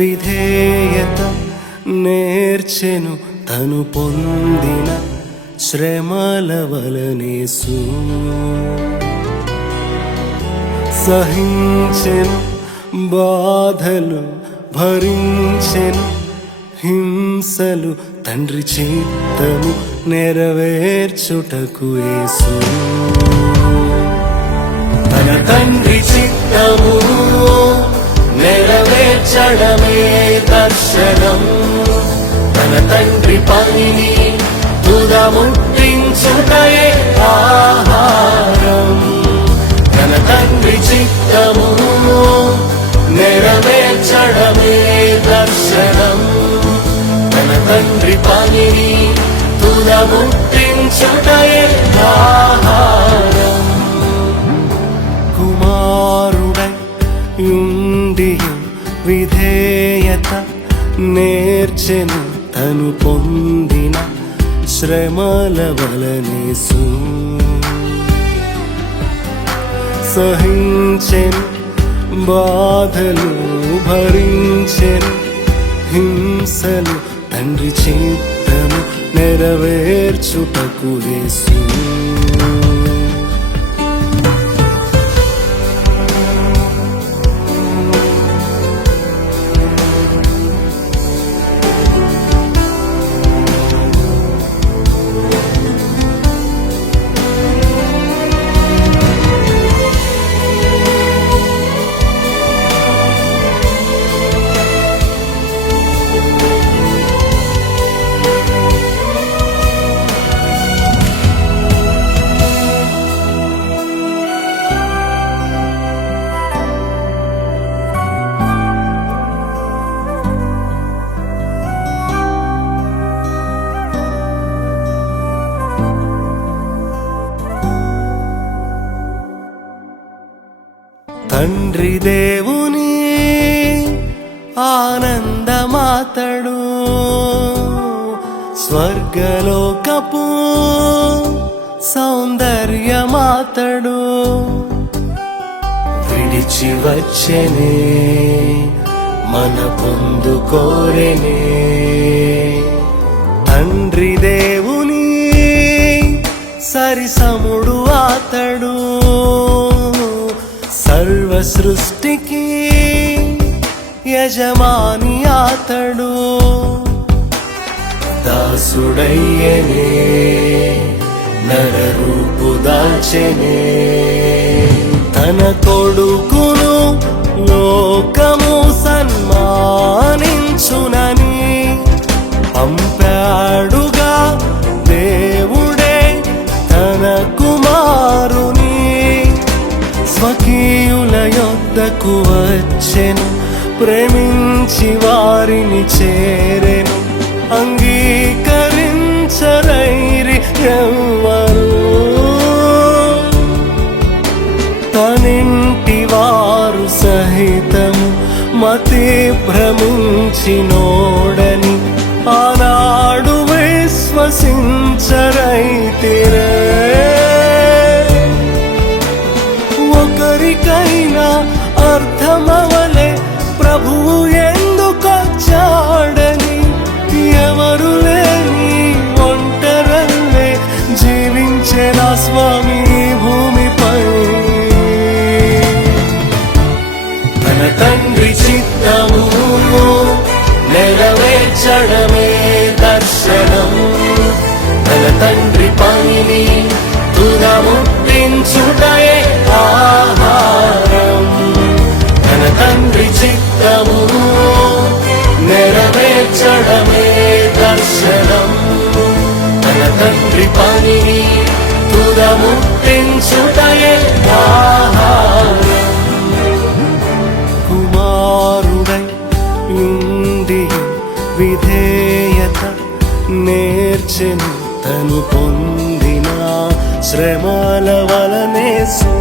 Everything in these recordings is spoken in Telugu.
విధేయత నేర్చెను తను పొందిన శ్రమల వలనేసు సహించెను బాధలు భరించెను హింసలు తండ్రి చిత్తము నెరవేర్చుటకు యేసు తన తండ్రి చిత్తము నెరవేర్చడమే దర్శనం తన తండ్రి పనిని తుదముట్టించుటయే ఆహారం తన తండ్రి చిత్తము నెరవేర్చడమే దర్శనం తన తండ్రి పనిని తుదముట్టించుటయే ఆహారం కుమారుడై యుండియు విధేయత నేర్చెను తను పొందిన శ్రమల వలనేసు సహించెను బాధలు భరించెను హింసలు తండ్రి చిత్తము నెరవేర్చుటకు యేసు తండ్రి దేవుని ఆనందమాతడు స్వర్గలోకపు సౌందర్యమాతడు విడిచి వచ్చెనే మన పొందుకోరెనే తండ్రి దేవుని సరిసముడు ఆతడు సర్వ సృష్టికి యజమాని ఆతడు దాసుడయ్యనే నరరూపు దాల్చెనే తన కొడుకును లోకము సన్మానించునని పంపాడుగా దేవుడే తన కుమారుని స్వకీయుల యొద్దకు వచ్చెను ప్రేమించి వారిని చేరెను అంగీకరించరైరి ఎవ్వరు తనింటి వారు సహితము మతి భ్రమించినోడని ఆనాడు విశ్వసించరైతిరే ఒకరికైనా అర్థమవలే ప్రభువు ఎందుకొచ్చాడని ఎవరు లేని ఒంటరల్లే జీవించేనా స్వామి భూమిపై తన తండ్రి చిత్తము నెరవేర్చడమే దర్శనం తన తండ్రి పనిని తుదముట్టించుటయే ఆహారం తన తండ్రి చిత్తము నెరవేర్చడమే దర్శనం తన తండ్రి పనిని తుదముట్టించుటయే ఆహారం కుమారుడై యుండి విధేయత నేర్చెను తను పొందిన శ్రమల వలనేసు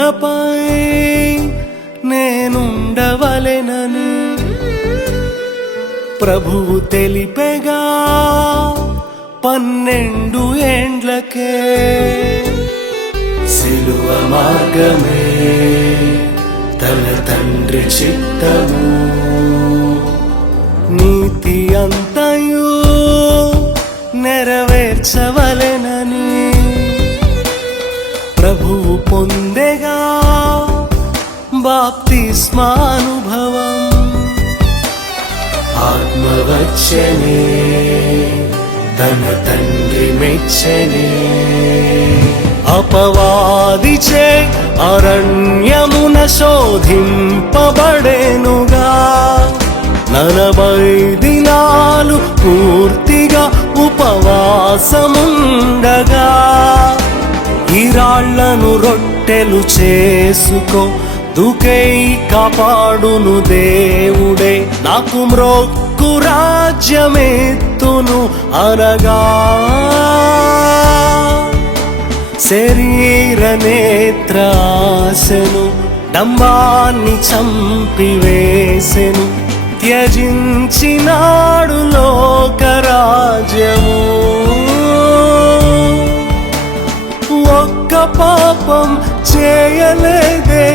కొండపై నేనుండవలెనని ప్రభువు తెలిపెగా 12 ఏండ్లకే సిలువ మార్గమే తన తండ్రి చిత్తము నీతి అంతయు నెరవేర్చవలెనని ప్రభువు పొందెగా బాప్తిస్మానుభవం ఆత్మవచ్చనే తన తండ్రి మెచ్చనే అపవాదిచే అరణ్యమున శోధింపబడెనుగా 40 దినాలు పూర్తిగా ఉపవాసముండగా ఈ రాళ్లను రొట్టెలు చేసుకో దుకై కాపాడును దేవుడే నాకు మ్రొక్కు రాజ్యమెత్తును అనగా శరీర నేత్రాశను డంబాన్ని చంపివేసెను త్యజించినాడు లోకరాజ్యము ఒక్క పాపం చేయలేదే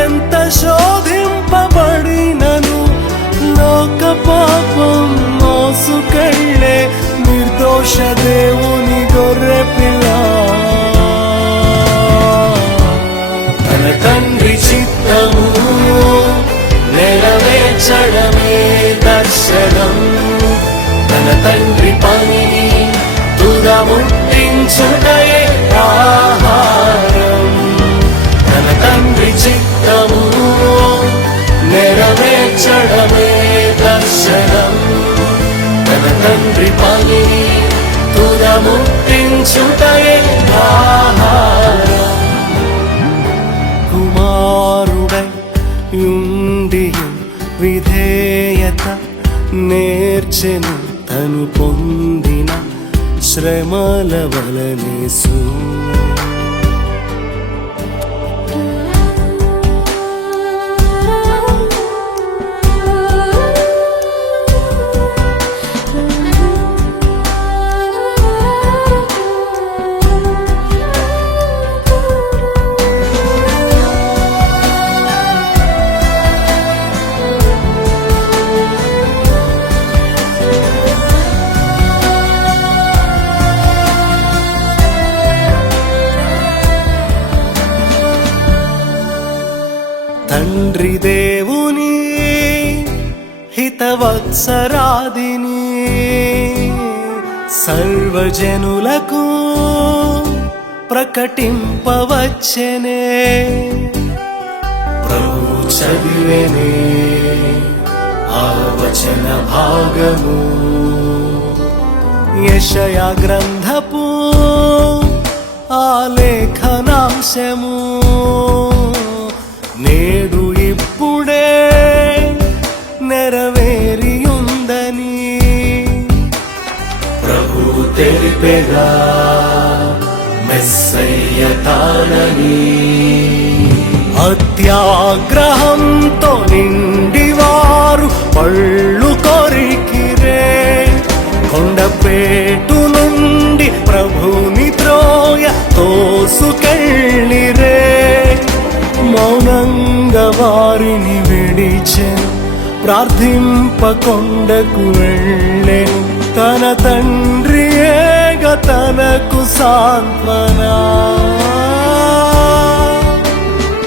ఎంత శోధింపబడినను లోక పాపం మోసుకెళ్ళే నిర్దోష దేవుని గొర్రె పిల్ల తన తండ్రి చిత్తము నెరవేర్చడమే దర్శనం తన తండ్రి పనిని తుదముట్టించుటయే ఆహారం తన తండ్రి చిత్తము నెరవేర్చడమే దర్శనం తన తండ్రి పనిని తుదముట్టించుటయే ఆహారం కుమారుడై యుండియు విధేయత నేర్చెను తను పొందిన శ్రమల వలనేసు తండ్రి దేవుని హితవత్సరాదిని సర్వజనులకు ప్రకటింపవచ్చెనే ప్రభు చదివెనే ఆ వచన భాగము యెషయా గ్రంథపు ఆలేఖనాంశము నేడు ఇప్పుడే నెరవేరియుందని ప్రభు తెలిపెగా మెస్సయ్య తానని అత్యాగ్రహంతో నిండివారు పళ్ళు కొరికిరే కొండపేటు నుండి ప్రభుని త్రోయ తోసుకెళ్ళిరే మౌనంగా వారిని విడిచెను ప్రార్థింపకొండకు వెళ్ళెను తన తండ్రి ఏగ తనకు సాంత్వనా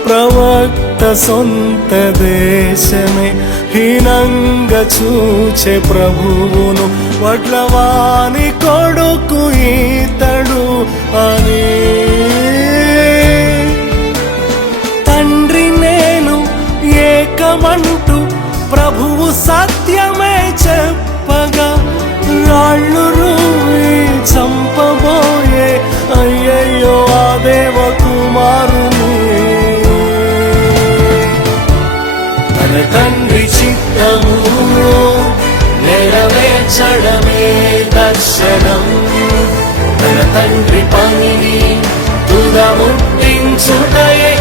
ప్రవక్త సొంత దేశమే హీనంగా చూచే ప్రభువును వడ్లవాని కొడుకు ఈతడు అని తండ్రి నేను ఏకమంటూ ప్రభువు సత్యమే చెప్పగా రాళ్ళు రూవి చంపబోయే అయ్యయ్యో ఆ దేవ కుమారుని తన తండ్రి చిత్తము నెరవేర్చడమే దర్శనం తన తండ్రి పనిని తుదముట్టించుటయే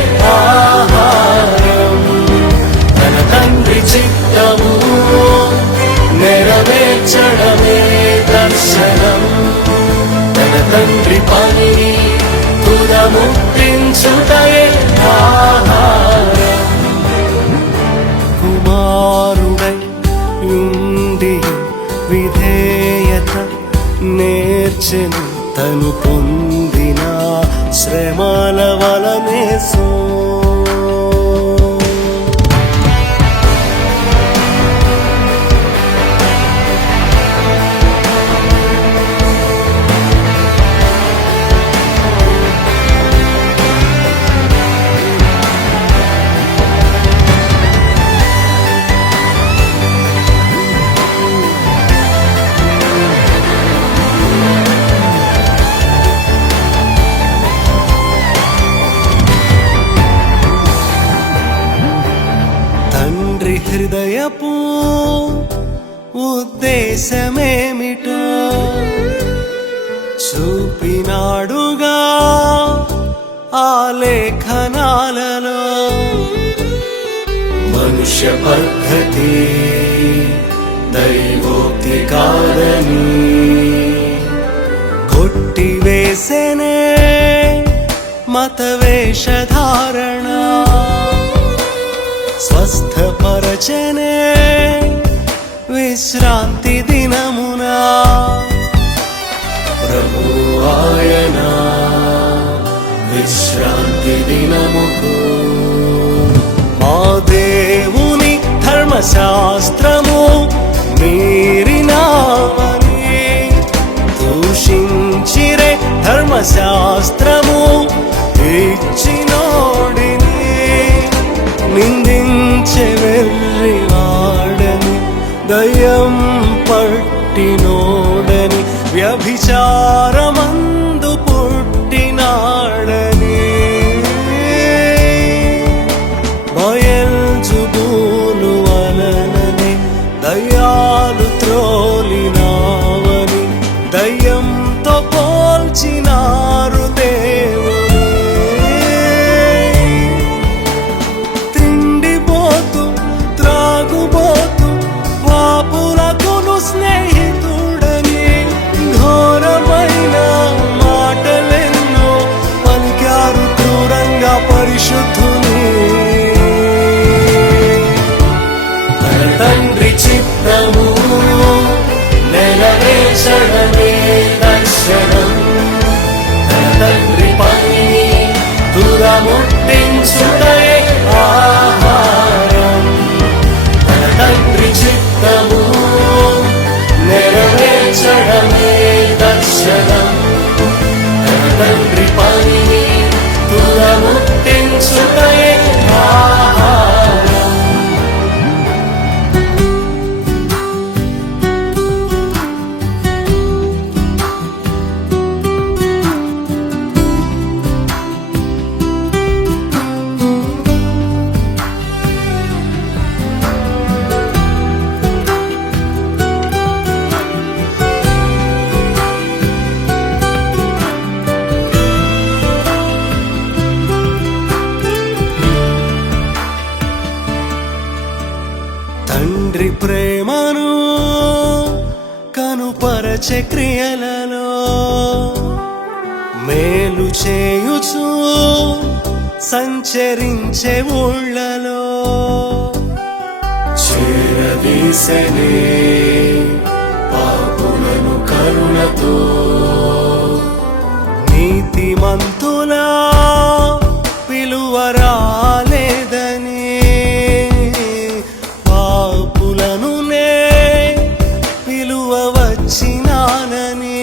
హృదయపు ఉద్దేశమేమిటో చూపినాడుగా ఆ లేఖనాలలో. మనుష్య పద్ధతి దైవోక్తి కాదని కొట్టివేసేనే మత వేషధారణ, స్వస్థపరచనే విశ్రాంతి దినమునా. ప్రభు ఆయన విశ్రాంతి దినముకు మా దేవుని ధర్మశాస్త్రము మీరినావని దూషించిరే ధర్మశాస్త్రము ఇచ్చినోడిని నిందించే వెర్రివాడని దయ్యం పట్టినోడని వ్యభిచారమందు పుట్టినాడని బయల్జుబూలు వలననే దయ్యాలు త్రోలినావని దయ్యంతో పోల్చినారు దేవుని. తిండిపోతూ త్రాగుబోతూ పాపులకును స్నేహితుడని ఘోరమైన మాటలెన్నో పలికారు క్రూరంగా పరిశుద్ధుని. తన తండ్రి చిత్తము నెరవేర్చడమే దర్శనం, తన తండ్రి పనిని తుదముట్టించుడే ఆహారం. తన తండ్రి చిత్తము నెరవేర్చడమే దర్శనం, తన తండ్రి పనిని తుదముట్టించుడే ఆహారం. తండ్రి ప్రేమను కనుపరచే క్రియలలో మేలు చేయుచు సంచరించే ఊళ్ళలో చేరదీసెనే పాపులను కరుణతో. నీతిమంతులా పిలువరాలేదని పాపులను నే పిలువ వచ్చినానని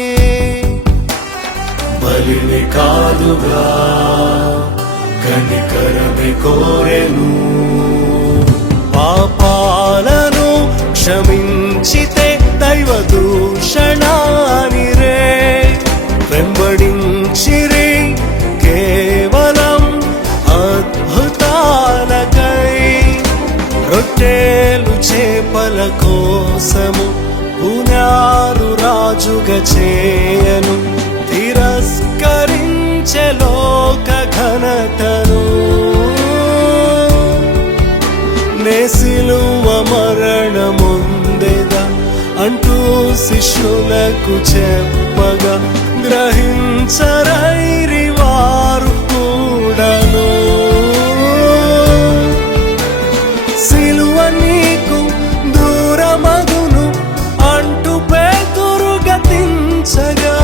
బలిని కాదుగా కనికరమి కోరెను. పాపాలను క్షమించితే దైవ దూషణాని రే వెంబడించిరి కేవలం అద్భుతాలకై. రొట్టెలు చేపల కోసము పునారు రాజుగా చేయను తిరస్కరించే లోక ఘనతను. నే సిలువ మరణముందెదా అంటూ శిష్యులకు చెప్పగా గ్రహించరైరి వారు కూడాను. సిలువ నీకు దూరమగును అంటూ పేతురు గతించగా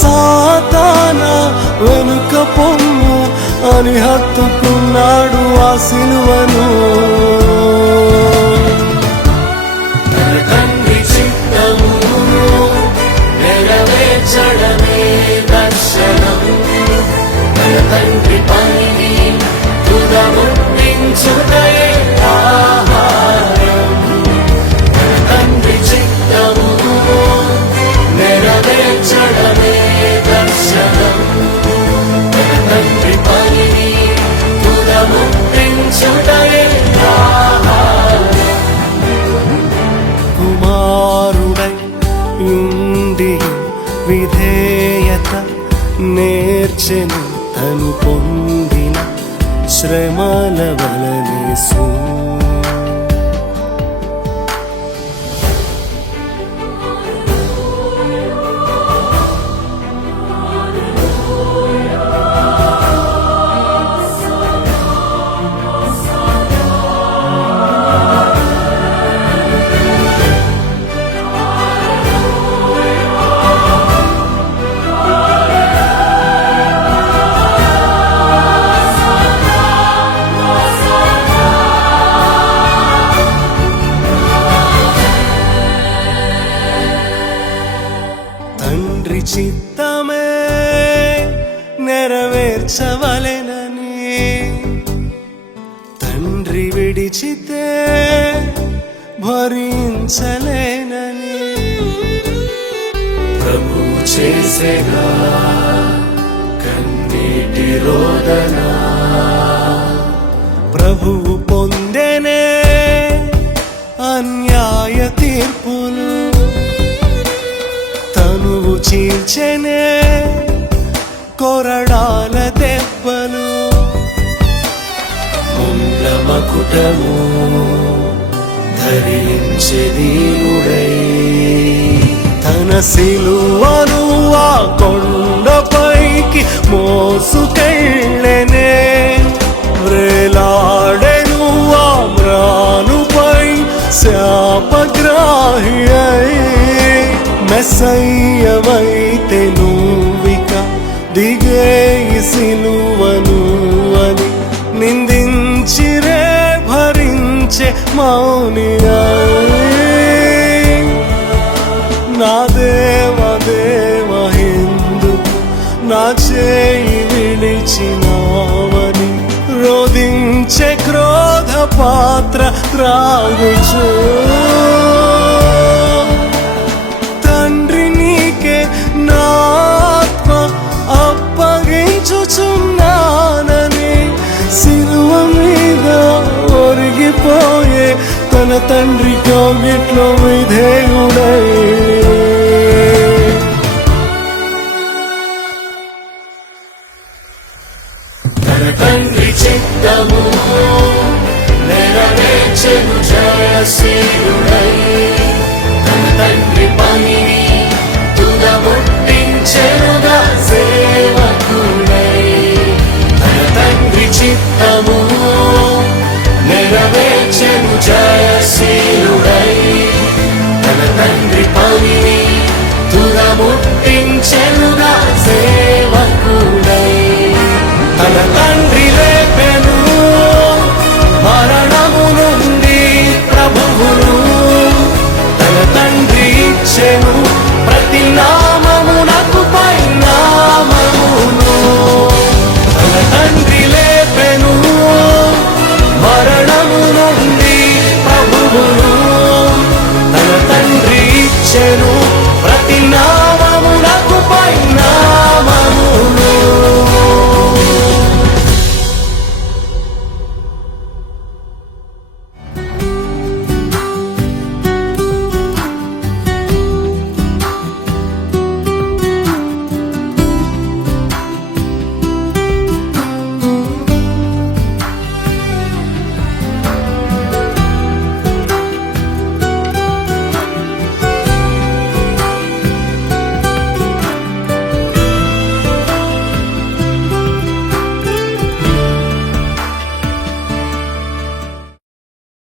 సాతానా వెనుక పొమ్ము అని హత్తుకున్నాడు ఆ సిలువను. తన తండ్రి చిత్తము నెరవేర్చడమే దర్శనం, తన తండ్రి పనిని తుదముట్టించుడే ఆహారం. తన తండ్రి చిత్తము నెరవేర్చడమే దర్శనం, తన తండ్రి పనిని తుదముట్టించుడే భరించెను తను పొందిన శ్రమల వలనేసు. తండ్రి చిత్తమే నెరవేర్చవలెనని, తండ్రి విడిచితే భరించలేనని ప్రభు చేసేగా కన్నీటి రోదన. ప్రభువు పొందెనే అన్యాయ తీర్పులు, తనువు చీల్చెనే కొరడాల దెబ్బలు. ముండ్ల మకుటము ధరించె దీనుడై, తన సిలువను ఆ కొండపైకి మోసుకెళ్ళెనే. వ్రేలాడెను ఆ మ్రానుపై శాపగ్రాహి అయి, మెస్సయ్యవైతే నువ్విక దిగేయి సిలువను అని నిందించిరే భరించే మౌని. నా దేవ దేవ ఎందుకు నా చేయి విడిచినావని రోదించే క్రోధ పాత్ర త్రాగుచు. తండ్రి నీకే నా ఆత్మ అప్పగించుచున్నానని సిలువ మీద ఒరిగిపోయే తన తండ్రి కౌగిట్లో విధేయుడై. తన తండ్రి చిత్తము నెరవేర్చెను జయశీలుడై, తన తండ్రి పనిని తుదముట్టించెనుగా సేవకుడై. తన తండ్రి చిత్తము నెరవేర్చెను జయశీలుడై, తన తండ్రి పనిని తుదముట్టించెనుగా సేవకుడై. తన తండ్రి లేపెను మరణము నుండి ప్రభువును, తన తండ్రి ఇచ్చెను ప్రతి నామమునకు పై నామమును. తన తండ్రి లేపెను మరణము నుండి ప్రభువును, తన తండ్రి ఇచ్చెను ప్రతి నామమునకు పై నామమును.